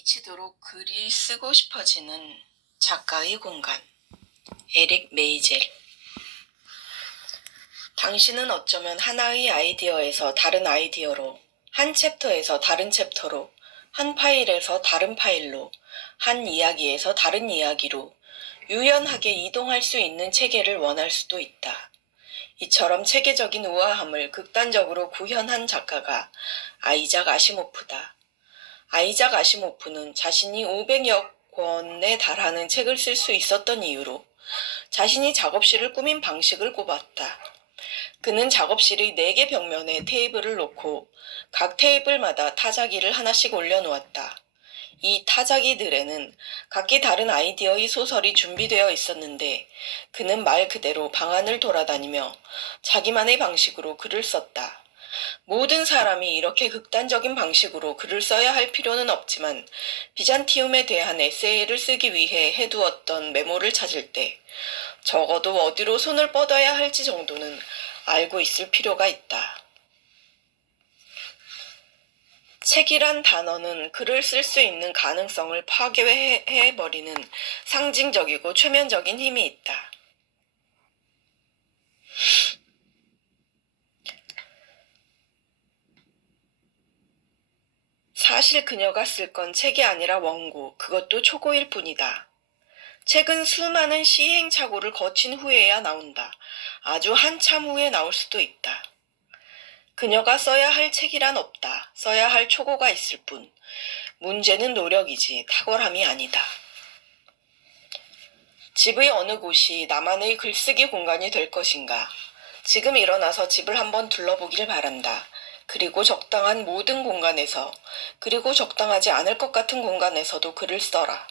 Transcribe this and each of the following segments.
미치도록 글이 쓰고 싶어지는 작가의 공간. 에릭 메이젤. 당신은 어쩌면 하나의 아이디어에서 다른 아이디어로, 한 챕터에서 다른 챕터로, 한 파일에서 다른 파일로, 한 이야기에서 다른 이야기로 유연하게 이동할 수 있는 체계를 원할 수도 있다. 이처럼 체계적인 우아함을 극단적으로 구현한 작가가 아이작 아시모프다. 아이작 아시모프는 자신이 500여 권에 달하는 책을 쓸 수 있었던 이유로 자신이 작업실을 꾸민 방식을 꼽았다. 그는 작업실의 4개 벽면에 테이블을 놓고 각 테이블마다 타자기를 하나씩 올려놓았다. 이 타자기들에는 각기 다른 아이디어의 소설이 준비되어 있었는데 그는 말 그대로 방안을 돌아다니며 자기만의 방식으로 글을 썼다. 모든 사람이 이렇게 극단적인 방식으로 글을 써야 할 필요는 없지만 비잔티움에 대한 에세이를 쓰기 위해 해두었던 메모를 찾을 때 적어도 어디로 손을 뻗어야 할지 정도는 알고 있을 필요가 있다. 책이란 단어는 글을 쓸 수 있는 가능성을 파괴해버리는 상징적이고 최면적인 힘이 있다. 사실 그녀가 쓸 건 책이 아니라 원고, 그것도 초고일 뿐이다. 책은 수많은 시행착오를 거친 후에야 나온다. 아주 한참 후에 나올 수도 있다. 그녀가 써야 할 책이란 없다. 써야 할 초고가 있을 뿐. 문제는 노력이지 탁월함이 아니다. 집의 어느 곳이 나만의 글쓰기 공간이 될 것인가. 지금 일어나서 집을 한번 둘러보길 바란다. 그리고 적당한 모든 공간에서, 그리고 적당하지 않을 것 같은 공간에서도 글을 써라.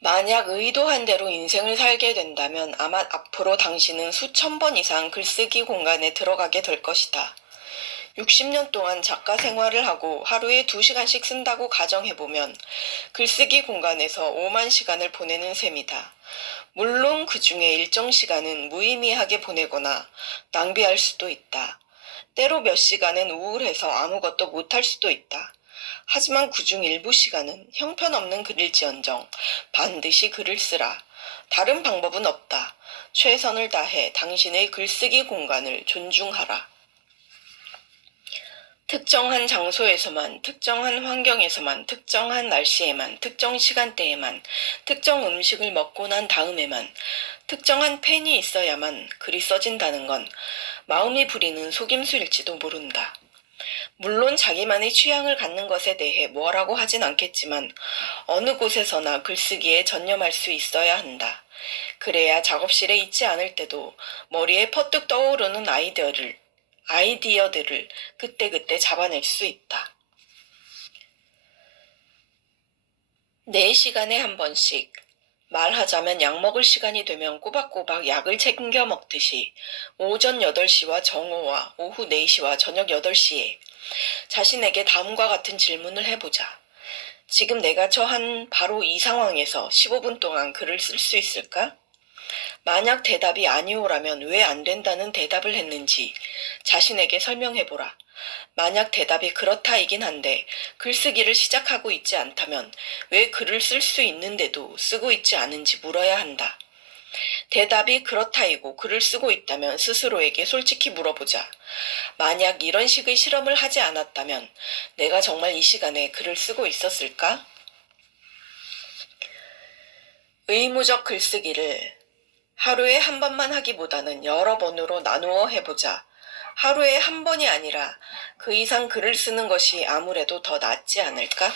만약 의도한 대로 인생을 살게 된다면 아마 앞으로 당신은 수천 번 이상 글쓰기 공간에 들어가게 될 것이다. 60년 동안 작가 생활을 하고 하루에 2시간씩 쓴다고 가정해보면 글쓰기 공간에서 5만 시간을 보내는 셈이다. 물론 그 중에 일정 시간은 무의미하게 보내거나 낭비할 수도 있다. 때로 몇 시간은 우울해서 아무것도 못할 수도 있다. 하지만 그중 일부 시간은 형편없는 글일지언정 반드시 글을 쓰라. 다른 방법은 없다. 최선을 다해 당신의 글쓰기 공간을 존중하라. 특정한 장소에서만, 특정한 환경에서만, 특정한 날씨에만, 특정 시간대에만, 특정 음식을 먹고 난 다음에만, 특정한 펜이 있어야만 글이 써진다는 건 마음이 부리는 속임수일지도 모른다. 물론 자기만의 취향을 갖는 것에 대해 뭐라고 하진 않겠지만 어느 곳에서나 글쓰기에 전념할 수 있어야 한다. 그래야 작업실에 있지 않을 때도 머리에 퍼뜩 떠오르는 아이디어들을 그때그때 잡아낼 수 있다. 4시간에 한 번씩, 말하자면 약 먹을 시간이 되면 꼬박꼬박 약을 챙겨 먹듯이 오전 8시와 정오와 오후 4시와 저녁 8시에 자신에게 다음과 같은 질문을 해보자. 지금 내가 처한 바로 이 상황에서 15분 동안 글을 쓸 수 있을까? 만약 대답이 아니오라면 왜 안 된다는 대답을 했는지 자신에게 설명해보라. 만약 대답이 그렇다이긴 한데 글쓰기를 시작하고 있지 않다면 왜 글을 쓸 수 있는데도 쓰고 있지 않은지 물어야 한다. 대답이 그렇다이고 글을 쓰고 있다면 스스로에게 솔직히 물어보자. 만약 이런 식의 실험을 하지 않았다면 내가 정말 이 시간에 글을 쓰고 있었을까? 의무적 글쓰기를 하루에 한 번만 하기보다는 여러 번으로 나누어 해보자. 하루에 한 번이 아니라 그 이상 글을 쓰는 것이 아무래도 더 낫지 않을까?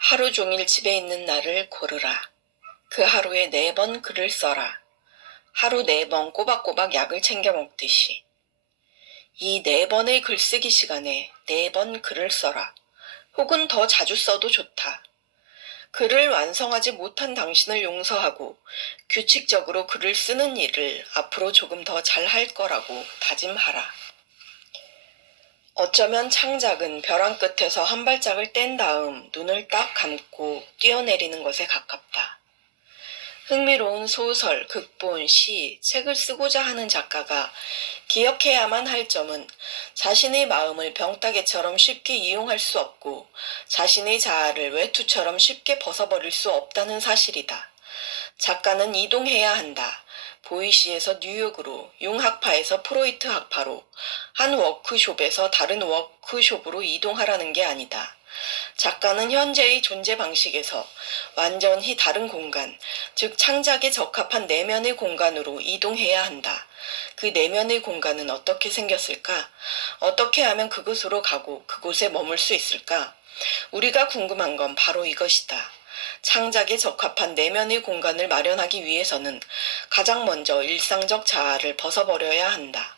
하루 종일 집에 있는 날을 고르라. 그 하루에 4번 글을 써라. 하루 4번 꼬박꼬박 약을 챙겨 먹듯이. 이 4번의 글쓰기 시간에 4번 글을 써라. 혹은 더 자주 써도 좋다. 글을 완성하지 못한 당신을 용서하고 규칙적으로 글을 쓰는 일을 앞으로 조금 더 잘할 거라고 다짐하라. 어쩌면 창작은 벼랑 끝에서 한 발짝을 뗀 다음 눈을 딱 감고 뛰어내리는 것에 가깝다. 흥미로운 소설, 극본, 시, 책을 쓰고자 하는 작가가 기억해야만 할 점은 자신의 마음을 병따개처럼 쉽게 이용할 수 없고 자신의 자아를 외투처럼 쉽게 벗어버릴 수 없다는 사실이다. 작가는 이동해야 한다. 보이시에서 뉴욕으로, 융학파에서 프로이트 학파로, 한 워크숍에서 다른 워크숍으로 이동하라는 게 아니다. 작가는 현재의 존재 방식에서 완전히 다른 공간, 즉 창작에 적합한 내면의 공간으로 이동해야 한다. 그 내면의 공간은 어떻게 생겼을까? 어떻게 하면 그곳으로 가고 그곳에 머물 수 있을까? 우리가 궁금한 건 바로 이것이다. 창작에 적합한 내면의 공간을 마련하기 위해서는 가장 먼저 일상적 자아를 벗어버려야 한다.